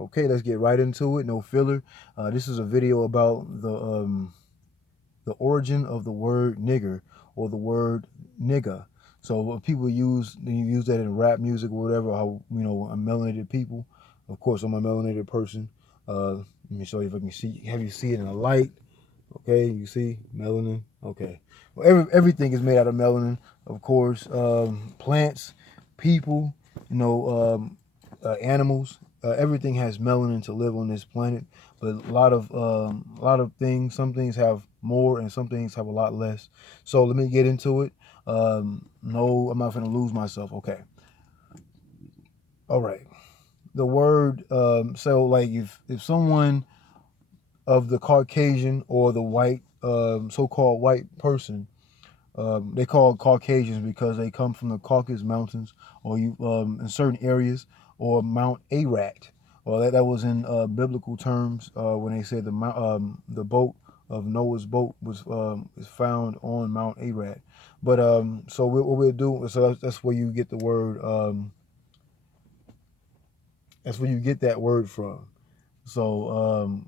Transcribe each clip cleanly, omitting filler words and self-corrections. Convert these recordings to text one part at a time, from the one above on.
Okay, let's get right into it. No filler. This is a video about the origin of the word nigger or the word nigga. So people use that in rap music or whatever. How I'm melanated people. Of course, I'm a melanated person. Let me show you if I can have you see it in a light. Okay, you see melanin. Okay, well, everything is made out of melanin, of course. Plants, people, animals. Everything has melanin to live on this planet, but a lot of things. Some things have more, and some things have a lot less. So let me get into it. No, I'm not going to lose myself. Okay, all right. The word. So like if someone of the Caucasian or the white, so-called white person. They call Caucasians because they come from the Caucasus Mountains, or in certain areas, or Mount Ararat. Well, that was in biblical terms when they said the boat of Noah's boat is found on Mount Ararat. But so what we'll do, so that's where you get the word. That's where you get that word from. So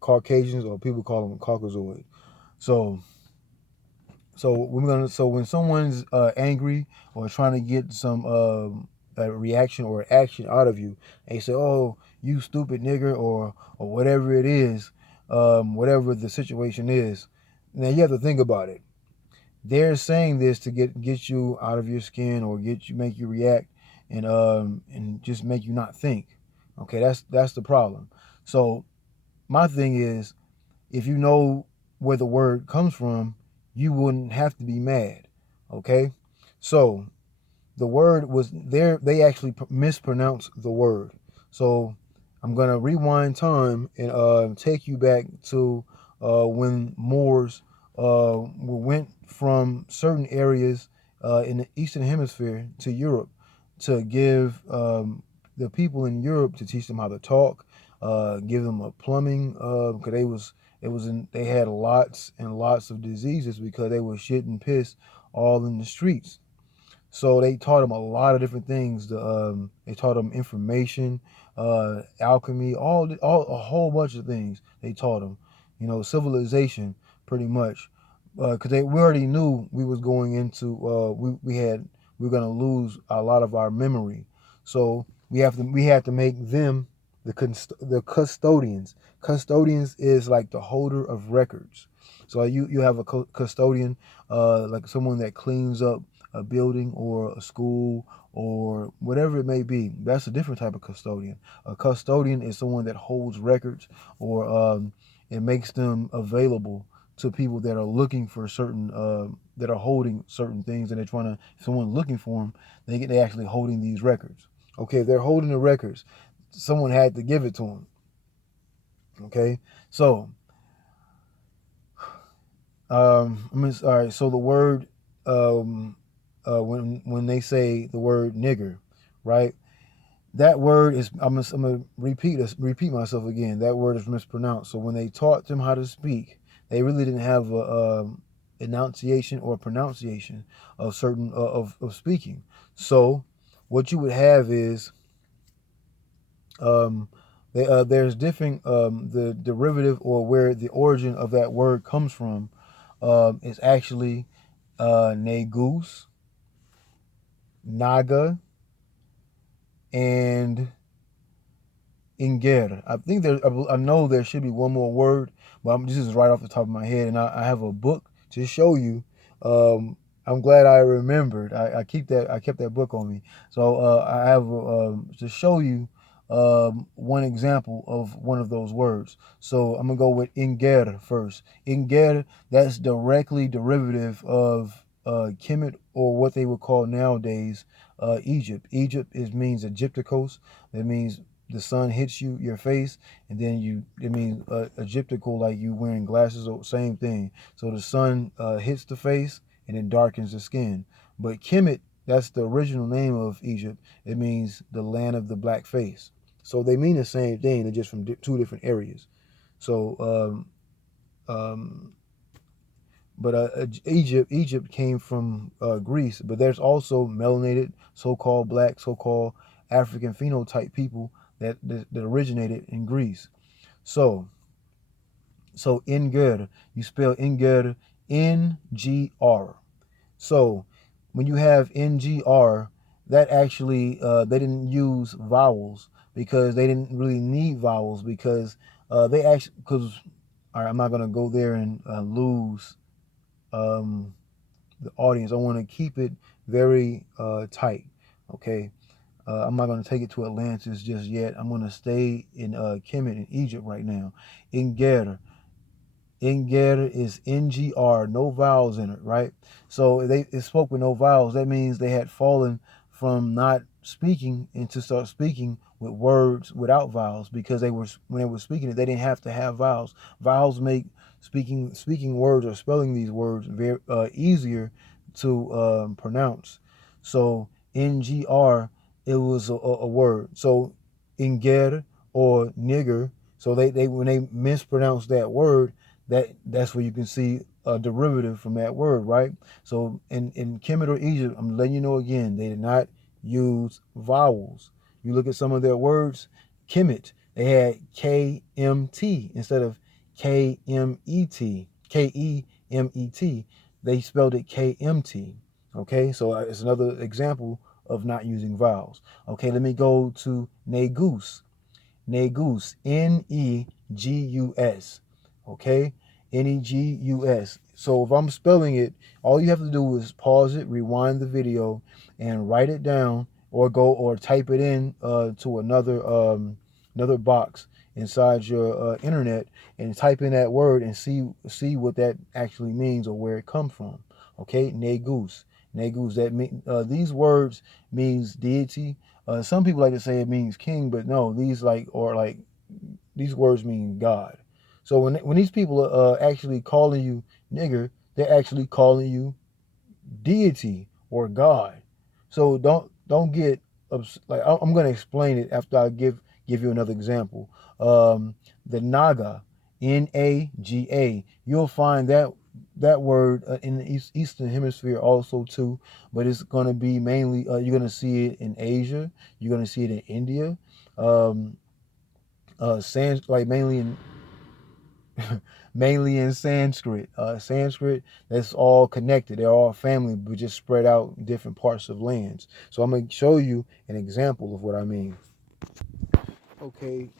Caucasians, or people call them Caucasoid. So when someone's angry or trying to get some a reaction or action out of you, they say, "Oh, you stupid nigger," or whatever it is, whatever the situation is. Now you have to think about it. They're saying this to get you out of your skin, or make you react, and just make you not think. Okay, that's the problem. So my thing is, if you know where the word comes from, you wouldn't have to be mad. Okay? So the word was there, they actually mispronounced the word. So I'm going to rewind time and take you back to when Moors went from certain areas in the Eastern Hemisphere to Europe to give the people in Europe, to teach them how to talk, give them a plumbing, because they had lots and lots of diseases because they were shit and piss all in the streets. So they taught them a lot of different things. They taught them information, alchemy, all a whole bunch of things. They taught them, civilization, pretty much, because we already knew we was going into we were gonna lose a lot of our memory. So we had to make them the custodians. Custodians is like the holder of records. So you have a custodian, like someone that cleans up a building or a school or whatever it may be. That's a different type of custodian. A custodian is someone that holds records, or it makes them available to people that are looking for certain, that are holding certain things, and they're trying to. If someone's looking for them, they actually holding these records. Okay, if they're holding the records, someone had to give it to them. Okay, so all right. So the word when they say the word nigger, right? That word is I'm gonna repeat myself again. That word is mispronounced. So when they taught them how to speak, they really didn't have a enunciation or pronunciation of certain of speaking. So what you would have is there's different the derivative, or where the origin of that word comes from, is actually Negus, Naga, and NGR. I know there should be one more word, but this is right off the top of my head, and I have a book to show you. I'm glad I remembered. I kept that book on me, so I have to show you one example of one of those words. So I'm gonna go with NGR first. NGR, that's directly derivative of Kemet, or what they would call nowadays Egypt. Egypt means Egypticos. That means the sun hits your face, and then it means Egyptical, like you wearing glasses, or same thing. So the sun hits the face and it darkens the skin. But Kemet, that's the original name of Egypt. It means the land of the black face. So they mean the same thing. They're just from two different areas. So but Egypt came from Greece. But there's also melanated, so-called black, so-called African phenotype people that originated in Greece. So NGR, you spell NGR NGR. So when you have NGR, that actually they didn't use vowels because they didn't really need vowels because they actually because all right, I'm not gonna go there and lose um, the audience. I want to keep it very tight. Okay, I'm not gonna take it to Atlantis just yet. I'm gonna stay in Kemet in Egypt right now. Inger. Inger is NGR, no vowels in it, right? So it spoke with no vowels. That means they had fallen from not speaking into start speaking with words without vowels because they were when they were speaking it, they didn't have to have vowels. Vowels make speaking words or spelling these words very easier to pronounce. So NGR, it was a word. So Inger or nigger. So they when they mispronounce that word, that's where you can see a derivative from that word, right? So in Kemet or Egypt, I'm letting you know again, they did not use vowels. You look at some of their words, Kemet, they had KMT instead of KMET, KEMET. They spelled it KMT. Okay, so it's another example of not using vowels. Okay, let me go to Negus. Negus, Negus. Okay, Negus. So if I'm spelling it, all you have to do is pause it, rewind the video, and write it down, or go or type it in to another box inside your internet, and type in that word and see what that actually means or where it comes from. Okay, Negus. Negus. That mean these words means deity. Some people like to say it means king, but no, these words mean God. So when these people are actually calling you nigger, they're actually calling you deity or God. So don't get like I'm going to explain it after I give you another example. The Naga, Naga, you'll find that word in the eastern hemisphere also too, but it's going to be mainly you're going to see it in Asia, you're going to see it in India, um, like mainly in Sanskrit. Sanskrit, that's all connected. They're all family, but just spread out in different parts of lands. So I'm going to show you an example of what I mean. Okay,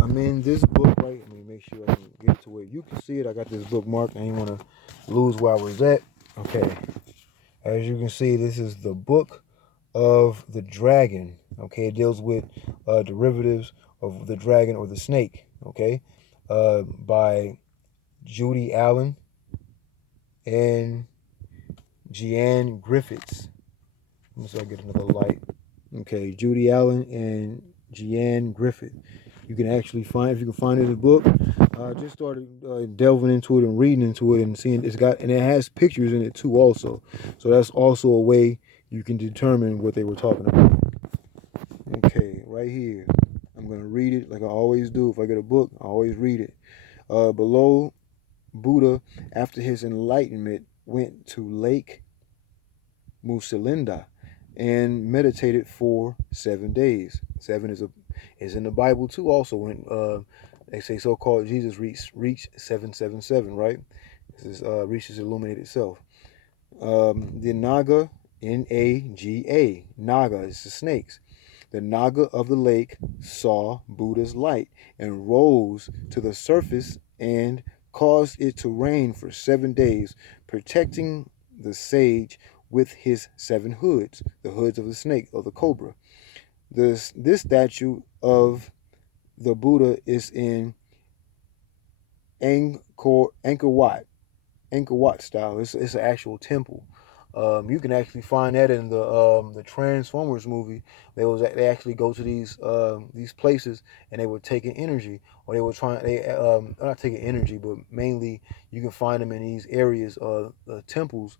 I'm in this book, right? Let me make sure I can get to where you can see it. I got this book marked. I didn't want to lose where I was at. Okay, as you can see, this is the book of the dragon. Okay, it deals with derivatives of the dragon or the snake. Okay, by Judy Allen and Jeanne Griffiths. Let me see if I get another light. Okay, Judy Allen and Jeanne Griffith. You can actually find, if you can find it in the book. I just started delving into it and reading into it and seeing and it has pictures in it too also. So that's also a way you can determine what they were talking about. Okay, right here. I'm going to read it like I always do. If I get a book, I always read it. Below, Buddha, after his enlightenment, went to Lake Musilinda and meditated for 7 days. 7 is in the Bible too. Also, when they say so-called Jesus reached 777, right? This is reaches illuminated self. The Naga, Naga, Naga is the snakes. The Naga of the lake saw Buddha's light and rose to the surface and caused it to rain for 7 days, protecting the sage with his 7 hoods, the hoods of the snake, of the cobra. This statue of the Buddha is in Angkor Wat style. It's an actual temple. You can actually find that in the Transformers movie. They actually go to these places and they were taking energy, or they were trying not taking energy, but mainly you can find them in these areas, temples,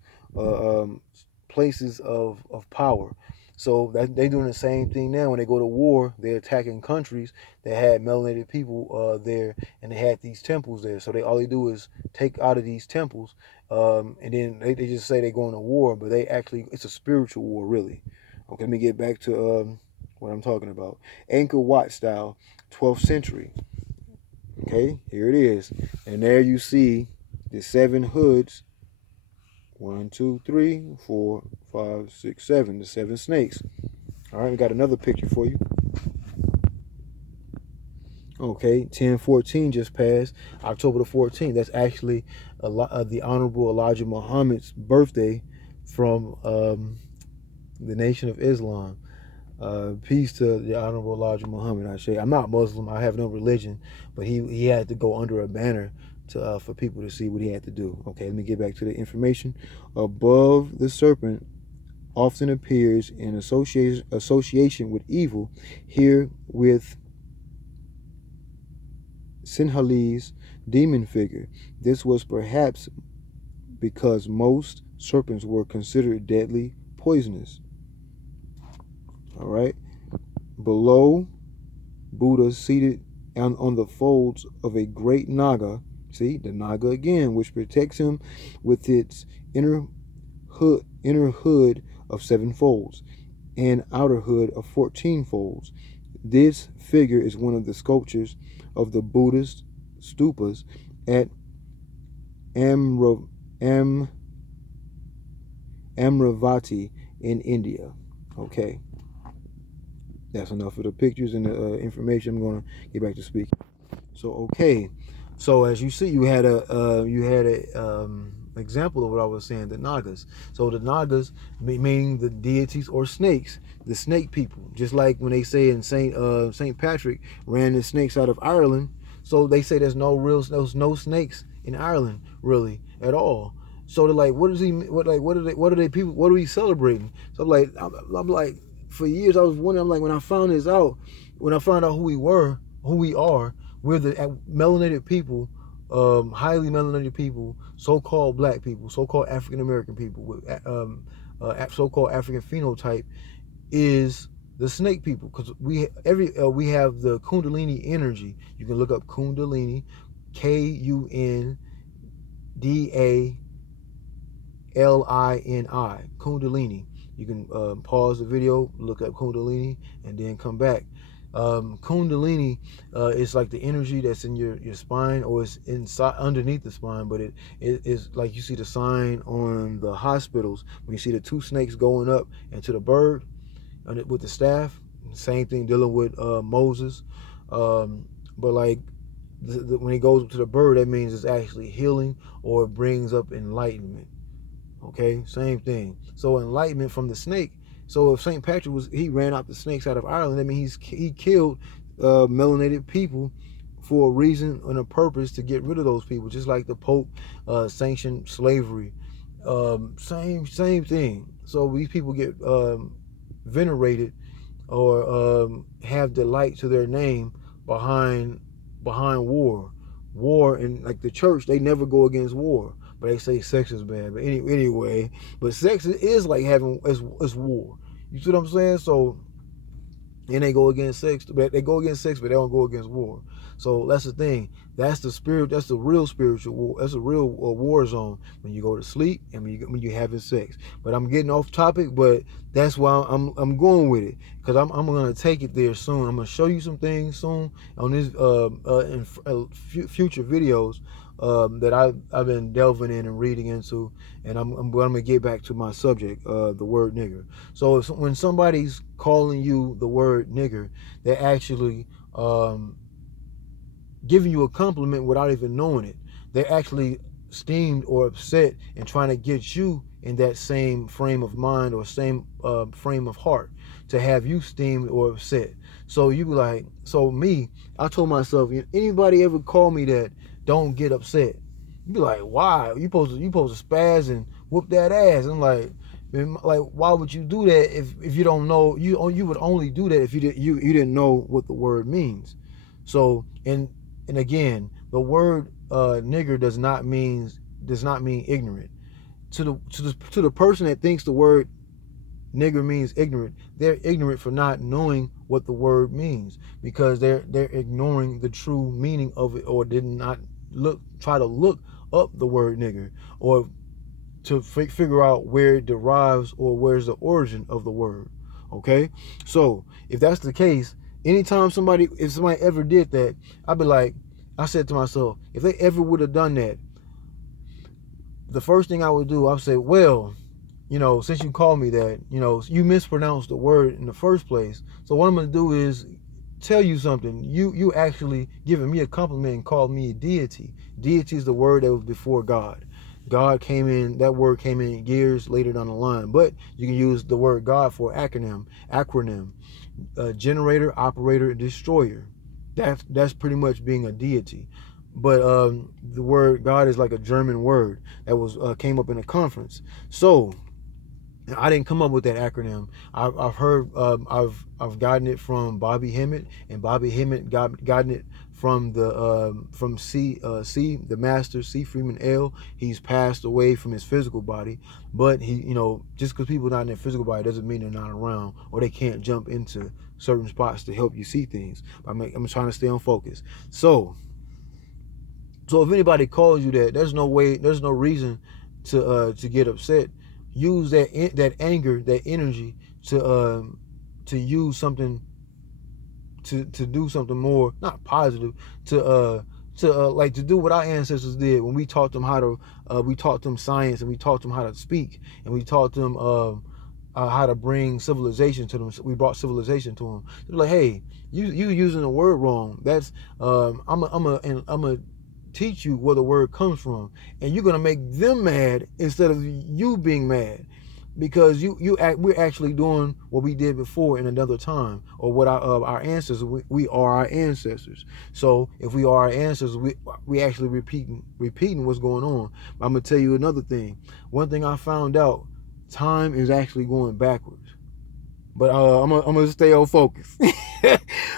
places of power. So that they're doing the same thing now. When they go to war, they're attacking countries that had melanated people there, and they had these temples there. So all they do is take out of these temples, and then they just say they're going to war, but it's a spiritual war, really. Okay, let me get back to what I'm talking about. Angkor Wat style, 12th century. Okay, here it is. And there you see the 7 hoods. 1, 2, 3, 4, 5, 6, 7. The 7 snakes. All right, we got another picture for you. Okay, 10/14 just passed, October the 14th. That's actually the Honorable Elijah Muhammad's birthday from the Nation of Islam. Peace to the Honorable Elijah Muhammad. I'm not Muslim. I have no religion, but he had to go under a banner to for people to see what he had to do. Okay, let me get back to the information. Above the serpent often appears in association with evil, here with Sinhalese demon figure. This was perhaps because most serpents were considered deadly poisonous. All right. Below, Buddha seated on the folds of a great Naga. See, the Naga again, which protects him with its inner hood of 7 folds and outer hood of 14 folds. This figure is one of the sculptures of the Buddhist stupas at Amravati in India. Okay, that's enough of the pictures and the information. I'm going to get back to speaking. So okay, so as you see, you had a example of what I was saying, the Nagas. So the Nagas meaning the deities or snakes, the snake people. Just like when they say in Saint Patrick ran the snakes out of Ireland. So they say there's no snakes in Ireland really at all. So they're like, what are we celebrating? So I'm like, for years I was wondering. I'm like, when I found out who we are, we're the melanated people, highly melanated people, so-called black people, so-called African American people with so-called African phenotype, is the snake people, because we have the Kundalini energy. You can look up Kundalini, Kundalini, Kundalini. You can pause the video, look up Kundalini, and then come back. Kundalini is like the energy that's in your spine, or it's inside underneath the spine, but it is like you see the sign on the hospitals when you see the 2 snakes going up into the bird with the staff. Same thing dealing with Moses, but like when it goes to the bird, that means it's actually healing or it brings up enlightenment. Okay, same thing. So enlightenment from the snake. So if Saint Patrick he ran out the snakes out of Ireland, that means he killed melanated people for a reason and a purpose to get rid of those people. Just like the Pope sanctioned slavery, same thing. So these people get venerated or have delight to their name behind war. And like the church, they never go against war. But they say sex is bad. But anyway, but sex is like having is war. You see what I'm saying? So, and they go against sex, but they don't go against war. So that's the thing. That's the spirit. That's the real spiritual war. That's a real war zone when you go to sleep and when you're having sex. But I'm getting off topic. But that's why I'm going with it, because I'm gonna take it there soon. I'm gonna show you some things soon on this in future videos that I've been delving in and reading into, and I'm gonna get back to my subject, the word nigger. So when somebody's calling you the word nigger, they're actually giving you a compliment without even knowing it. They're actually steamed or upset and trying to get you in that same frame of mind or same frame of heart to have you steamed or upset. So you be like, I told myself, anybody ever call me that, don't get upset. You be like, why? You supposed to spaz and whoop that ass. I'm like, why would you do that if you don't know? You would only do that if you didn't know what the word means. So and again, the word nigger does not mean ignorant. To the person that thinks the word nigger means ignorant, they're ignorant for not knowing what the word means, because they're ignoring the true meaning of it, or did not try to look up the word nigger, or to figure out where it derives or where's the origin of the word. Okay, so if that's the case, anytime if somebody ever did that, I'd be like, I said to myself, if they ever would have done that, the first thing I would do, I'd say, well, since you called me that, you mispronounced the word in the first place. So what I'm gonna do is tell you something. You actually giving me a compliment and called me a deity. Deity is the word that was before God. God came in, that word came in years later down the line. But you can use the word God for acronym, generator, operator, destroyer. That's pretty much being a deity. But the word God is like a German word that was came up in a conference. So I didn't come up with that acronym. I've heard, I've gotten it from Bobby Hemmett, and Bobby Hemmett gotten it from the master C. Freeman L. He's passed away from his physical body, but he, just because people are not in their physical body doesn't mean they're not around or they can't jump into certain spots to help you see things. I'm trying to stay on focus. So if anybody calls you that, there's no reason to get upset. Use that anger, that energy to use something to do something more, not positive, to do what our ancestors did when we taught them we taught them science, and we taught them how to speak, and we taught them how to bring civilization to them. We brought civilization to them. They're like, hey, you using the word wrong. That's I'm a teach you where the word comes from, and you're gonna make them mad instead of you being mad, because we're actually doing what we did before in another time, or what our ancestors. We are our ancestors. So if we are our ancestors, we actually repeating what's going on. I'm gonna tell you another thing. One thing I found out: time is actually going backwards. But I'm gonna stay on focus.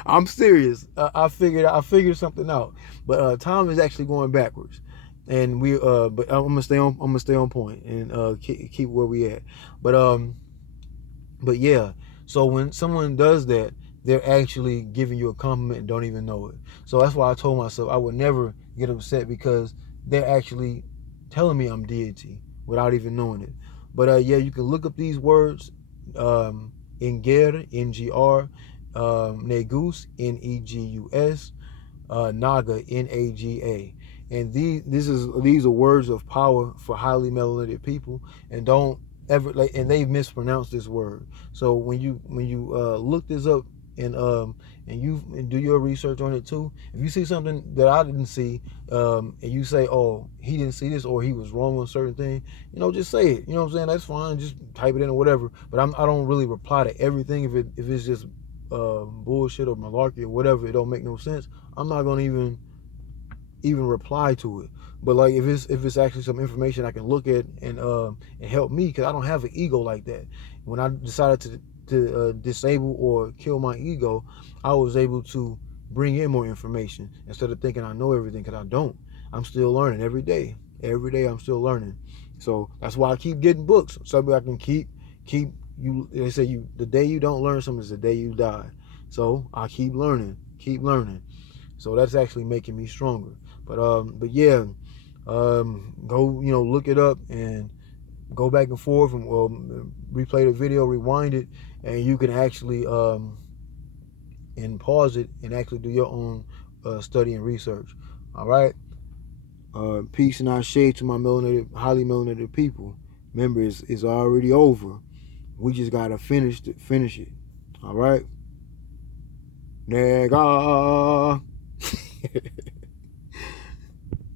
I'm serious. I figured something out. But time is actually going backwards, and but I'm gonna stay on point and keep where we at. But yeah. So when someone does that, they're actually giving you a compliment and don't even know it. So that's why I told myself I would never get upset, because they're actually telling me I'm deity without even knowing it. But yeah, you can look up these words. NGR, NGR, NEGUS, NEGUS, NAGA, NAGA. And these are words of power for highly melanated people, and don't ever and they mispronounced this word. So when you look this up and do your research on it too, if you see something that I didn't see, and you say, oh, he didn't see this, or he was wrong on a certain thing, just say it. You know what I'm saying? That's fine. Just type it in or whatever. But I don't really reply to everything if it's just bullshit or malarkey or whatever. It don't make no sense. I'm not gonna even reply to it. But like if it's actually some information I can look at and help me, because I don't have an ego like that. When I decided to disable or kill my ego, I was able to bring in more information instead of thinking I know everything, because I don't. I'm still learning every day. Every day I'm still learning. So that's why I keep getting books, so I can keep you. They say the day you don't learn something is the day you die. So I keep learning. So that's actually making me stronger. But yeah, go look it up and go back and forth and replay the video, rewind it, and you can actually and pause it and actually do your own study and research. All right. Peace and ashe to my highly melanated people. Remember, it's already over. We just gotta finish it. All right. Nega.